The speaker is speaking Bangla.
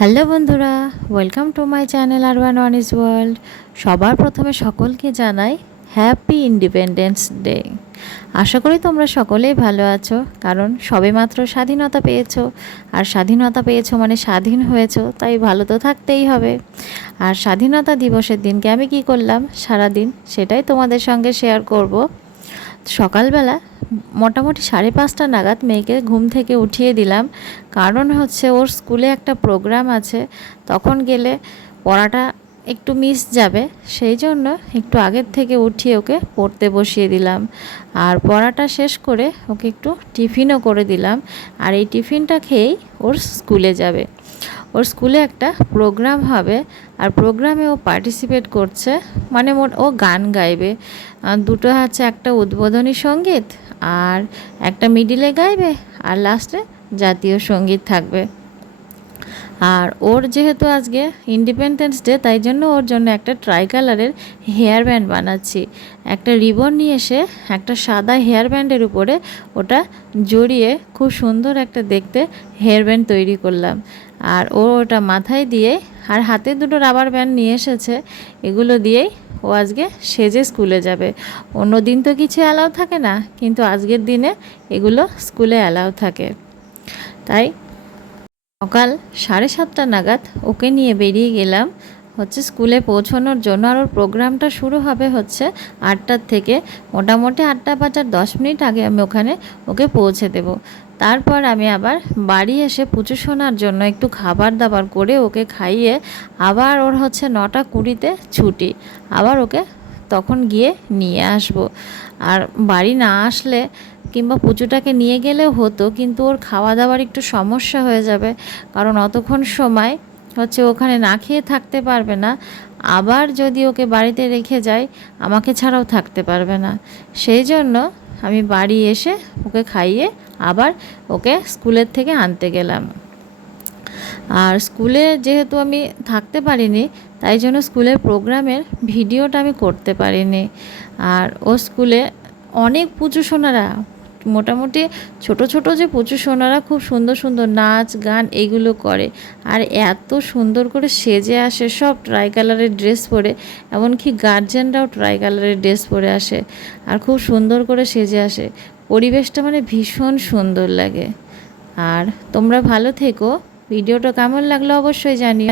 হ্যালো বন্ধুরা ওয়েলকাম টু মাই চ্যানেল আর ওয়ান ওয়ান ইজ ওয়ার্ল্ড সবার প্রথমে সকলকে জানাই হ্যাপি ইন্ডিপেন্ডেন্স ডে আশা করি তোমরা সকলেই ভালো আছো, কারণ সবেমাত্র স্বাধীনতা পেয়েছ। আর স্বাধীনতা পেয়েছ মানে স্বাধীন হয়েছো, তাই ভালো তো থাকতেই হবে। আর স্বাধীনতা দিবসের দিনকে আমি কি করলাম? সারাদিন সেটাই তোমাদের সঙ্গে শেয়ার করব। সকালবেলা মোটামুটি সাড়ে পাঁচটা নাগাদ মেয়েকে ঘুম থেকে উঠিয়ে দিলাম। কারণ হচ্ছে ওর স্কুলে একটা প্রোগ্রাম আছে, তখন গেলে পড়াটা একটু মিস যাবে। সেই জন্য একটু আগের থেকে উঠিয়ে ওকে পড়তে বসিয়ে দিলাম। আর পড়াটা শেষ করে ওকে একটু টিফিনও করে দিলাম। আর এই টিফিনটা খেয়েই ওর স্কুলে যাবে। ওর স্কুলে একটা প্রোগ্রাম হবে আর প্রোগ্রামে ও পার্টিসিপেট করছে মানে ও গান গাইবে। দুটো আছে একটা উদ্বোধনী সংগীত আর একটা মিডিলে গাইবে আর লাস্টে জাতীয় সংগীত থাকবে। আর ওর যেহেতু আজকে ইন্ডিপেন্ডেন্স ডে তাই জন্য ওর জন্য একটা ট্রাই কালারের হেয়ার ব্যান্ড বানাচ্ছি। একটা রিবন নিয়ে এসে একটা সাদা হেয়ার ব্যান্ডের উপরে ওটা জড়িয়ে খুব সুন্দর একটা দেখতে হেয়ার ব্যান্ড তৈরি করলাম। আর ও ওটা মাথায় দিয়ে আর হাতে দুটো রাবার ব্যান্ড নিয়ে এসেছে, এগুলো দিয়েই ও আজকে সেজে স্কুলে যাবে। অন্য দিন তো কিছু অ্যালাউ থাকে না, কিন্তু আজকের দিনে এগুলো স্কুলে অ্যালাউ থাকে। তাই সকাল সাড়ে সাতটা নাগাদ ওকে নিয়ে বেরিয়ে গেলাম হচ্ছে স্কুলে পৌঁছানোর জন্য আর ওর প্রোগ্রামটা শুরু হবে হচ্ছে আটটার থেকে। মোটামুটি আটটা বাজার দশ মিনিট আগে আমি ওখানে ওকে পৌঁছে দেব। তারপর আমি আবার বাড়ি এসে পুজো শোনার জন্য একটু খাবার দাবার করে ওকে খাইয়ে আবার ওর হচ্ছে নটা কুড়িতে ছুটি। আবার ওকে তখন গিয়ে নিয়ে আসব। আর বাড়ি না আসলে কিংবা পুজোটাকে নিয়ে গেলেও হতো, কিন্তু ওর খাওয়া দাওয়ার একটু সমস্যা হয়ে যাবে। কারণ অতক্ষণ সময় হচ্ছে ওখানে না খেয়ে থাকতে পারবে না। আবার যদি ওকে বাড়িতে রেখে যাই আমাকে ছাড়াও থাকতে পারবে না। সেই জন্য আমি বাড়ি এসে ওকে খাইয়ে আবার ওকে স্কুলের থেকে আনতে গেলাম। আর স্কুলে যেহেতু আমি থাকতে পারিনি, তাই জন্য স্কুলের প্রোগ্রামের ভিডিওটা আমি করতে পারিনি। আর ও স্কুলে অনেক পুজো সোনারা মোটামুটি ছোট ছোট যে পুজো সোনারা খুব সুন্দর সুন্দর নাচ, গান এইগুলো করে। আর এত সুন্দর করে সেজে আসে, সব ট্রাই কালারের ড্রেস পরে। এমনকি গার্জেনরাও ট্রাই কালারের ড্রেস পরে আসে। আর খুব সুন্দর করে সেজে আসে। পরিবেশটা মানে ভীষণ সুন্দর লাগে। আর তোমরা ভালো থেকো। ভিডিওটা কেমন লাগল অবশ্যই জানিও।